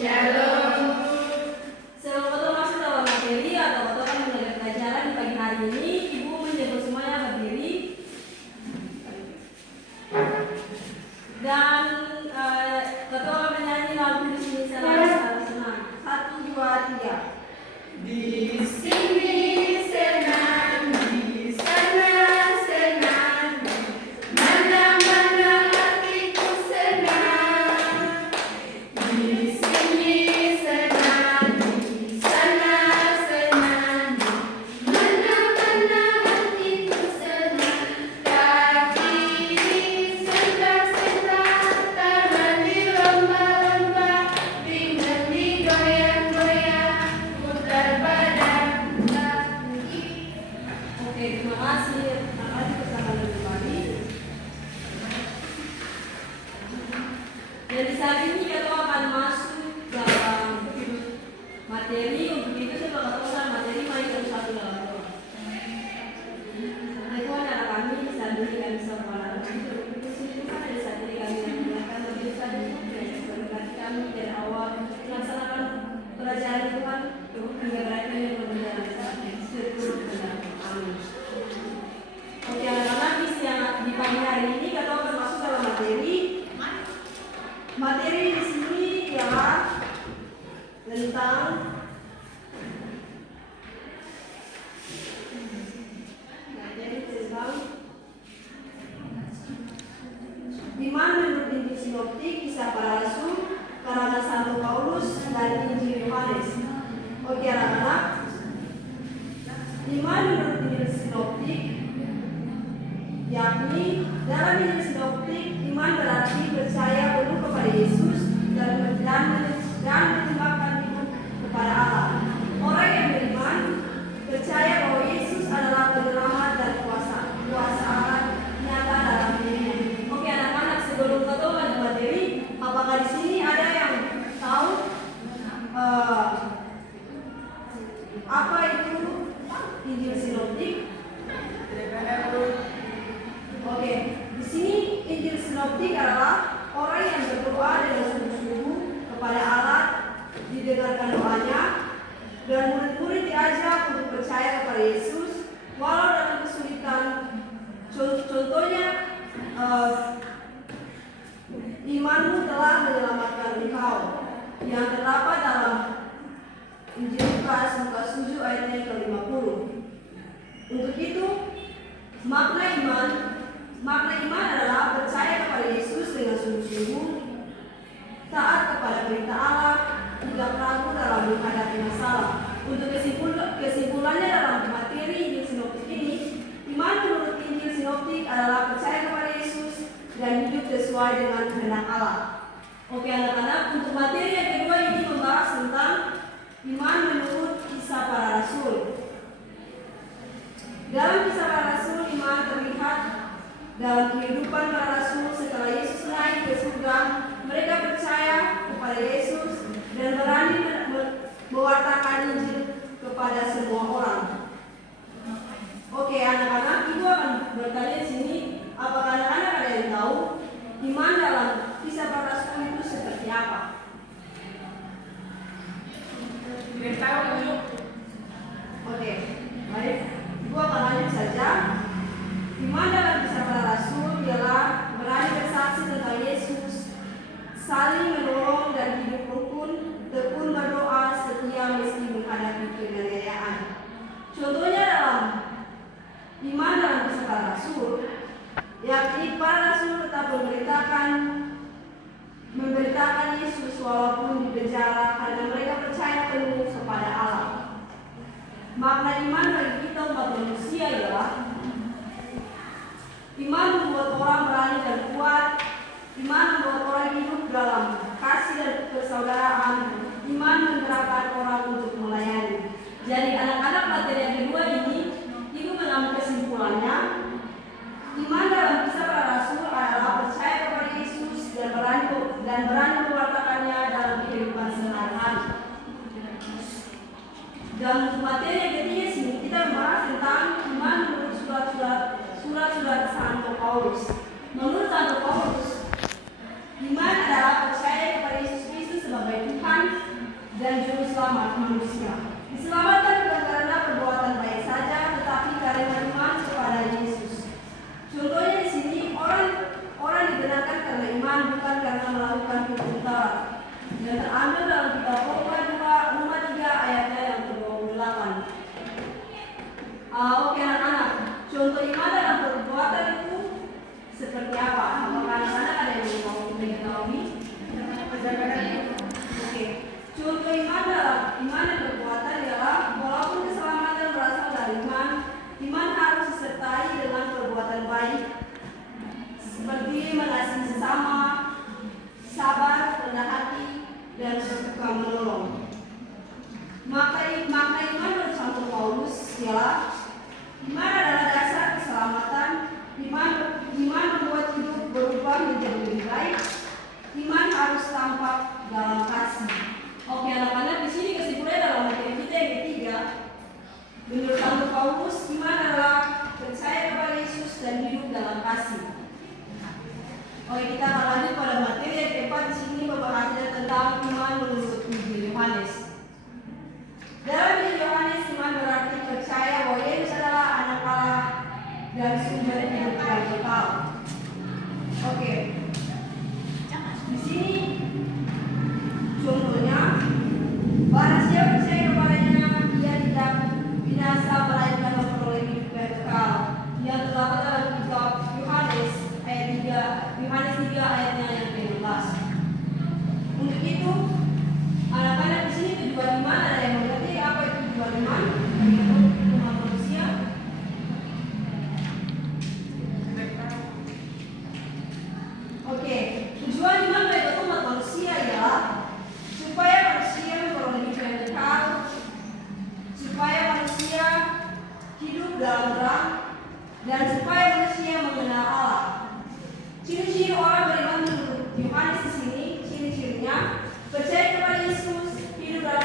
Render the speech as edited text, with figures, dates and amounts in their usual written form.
Shalom. Sebelum kita masuk dalam materi atau kita akan mulai pelajaran di pagi hari ini, Ibu menyuruh semuanya berdiri dan kita akan menyanyi lagu di sini secara senang. 1, 2, 3. Di sini senang, di sana senang, mana-mana hatiku senang. Di sini senang, di sana senang, mana-mana hatiku senang. Kaki disentak-sentak, tangan dilomba-lomba, pinggang digoyang-goyang, putar badan lagi. Oke, terima kasih. Terima kasih bersama kembali. Dan di saat ini kita akan masuk dalam materi. Untuk itu saya bakal tuliskan materi mari kita satu dalam doa. Tuhan Allah kami di saat ini kami semua itu Tuhan di saat ini kami menggunakan lebih saja berkati kami dari awal melaksanakan pelajaran Tuhan hingga berakhir yang berjalan seluruh benar. Amin. Oke, anak-anak di pagi hari ini kita akan masuk dalam materi. Materi di sini ialah tentang iman menurut Injil Sinoptik, Kisah Para Rasul, karangan Santo Paulus dan Injil Yohanes. Oke anak-anak, iman menurut Injil Sinoptik, yakni dalam Injil Sinoptik, iman berarti percaya penuh kepada Yesus dan menyembahkan hidup kepada Allah. Orang yang beriman percaya bahwa Yesus adalah penyelamat dan kuasa Allah nyata dalam dirinya. Oke anak-anak, sebelum kita lanjut materi, apakah di sini ada yang tahu apa itu Injil Sinoptik? Oke, di sini Injil Sinoptik adalah orang yang berdoa dengan sungguh-sungguh kepada Allah, didengarkan doanya, dan murid-murid diajak untuk percaya kepada Yesus walau dalam kesulitan. Contohnya, imanmu telah menyelamatkan engkau, yang terdapat dalam Injil Lukas 7 ayat yang ke-50. Untuk itu, makna iman adalah percaya kepada Yesus dengan sungguh-sungguh, taat kepada perintah Allah, tidak ragu dalam menghadapi masalah. Untuk kesimpulannya dalam materi Injil Sinoptik ini, iman menurut Injil Sinoptik adalah percaya kepada Yesus dan hidup sesuai dengan kehendak Allah. Oke anak-anak, untuk materi yang kedua ini membahas tentang iman menurut Kisah Para Rasul. Dalam Kisah Para Rasul, iman terlihat dalam kehidupan para rasul setelah Yesus naik ke surga. Mereka percaya kepada Yesus dan berani mewartakan Injil kepada semua orang. Oke anak-anak, ibu akan bertanya di sini, apakah anak-anak ada yang tahu iman dalam Kisah Para Rasul itu seperti apa? Tidak tahu Bu. Oke, baik. Ibu akan lanjut saja. Iman dalam Kisah Para Rasul ialah berani bersaksi tentang Yesus, saling menolong dan hidup rukun, tekun berdoa, setia meski menghadapi penganiayaan. Contohnya dalam iman dalam Kisah Para Rasul, yakni para rasul tetap memberitakan Yesus walaupun di penjara karena mereka percaya penuh kepada Allah. Makna iman bagi kita umat manusia ialah iman membuat orang berani dan kuat, iman membuat orang hidup dalam kasih dan persaudaraan, iman menggerakkan orang untuk melayani. Jadi anak-anak materi yang kedua ini, ibu mengambil kesimpulannya, iman dalam Kisah Para Rasul adalah percaya kepada Yesus dan berani mewartakannya dalam kehidupan sehari-hari. Dan materi yang ketiga sini kita membahas tentang iman menurut surat-surat Santo Paulus. Menurut Santo Paulus, selamat manusia. Diselamatkan bukan karena perbuatan baik saja, tetapi karena iman kepada Yesus. Contohnya di sini orang dibenarkan karena iman, bukan karena melakukan hukum Taurat. Yang terambil dalam kitab Roma 3 ayatnya yang ke-28. Oke anak-anak, contoh iman dalam perbuatan itu seperti apa? Apakah anak-anak ada yang mau mengetahui? Oke, contoh iman dan perbuatan ialah walaupun keselamatan berasal dari iman, iman harus disertai dengan perbuatan baik seperti mengasihi sesama, sabar, rendah hati, dan suka menolong. Maka iman menurut Santo Paulus ialah iman adalah dasar keselamatan. Iman membuat hidup berubah menjadi lebih baik. Iman harus tampak dalam kasih. Oke anak-anak, di sini kesimpulannya dalam materi kita yang ketiga. Menurut Santo Paulus, iman adalah percaya kepada Yesus dan hidup dalam kasih. Oke, kita akan lanjut pada materi yang keempat. Di sini pembahasannya tentang iman menurut Injil Yohanes. Dalam Injil Yohanes, iman berarti percaya bahwa Yesus adalah anak Allah dan sumber hidup yang kekal. Oke. Di sini contohnya, barang siapa percaya kepadanya, ia tidak binasa melainkan memperoleh hidup yang kekal. Yang terdapat dalam kitab Yohanes Yohanes 3 ayatnya yang ke-16. Untuk itu, anak-anak di sini tujuan iman, ada yang mengerti apa itu tujuan iman bagi umat manusia? Oke, tujuan iman bagi umat manusia ialah supaya manusia memperoleh hidup yang kekal, supaya manusia hidup dalam terang, dan supaya manusia mengenal Allah. Ciri-ciri orang beriman menurut Yohanes di sini, ciri-cirinya percaya kepada Yesus, hidup dalam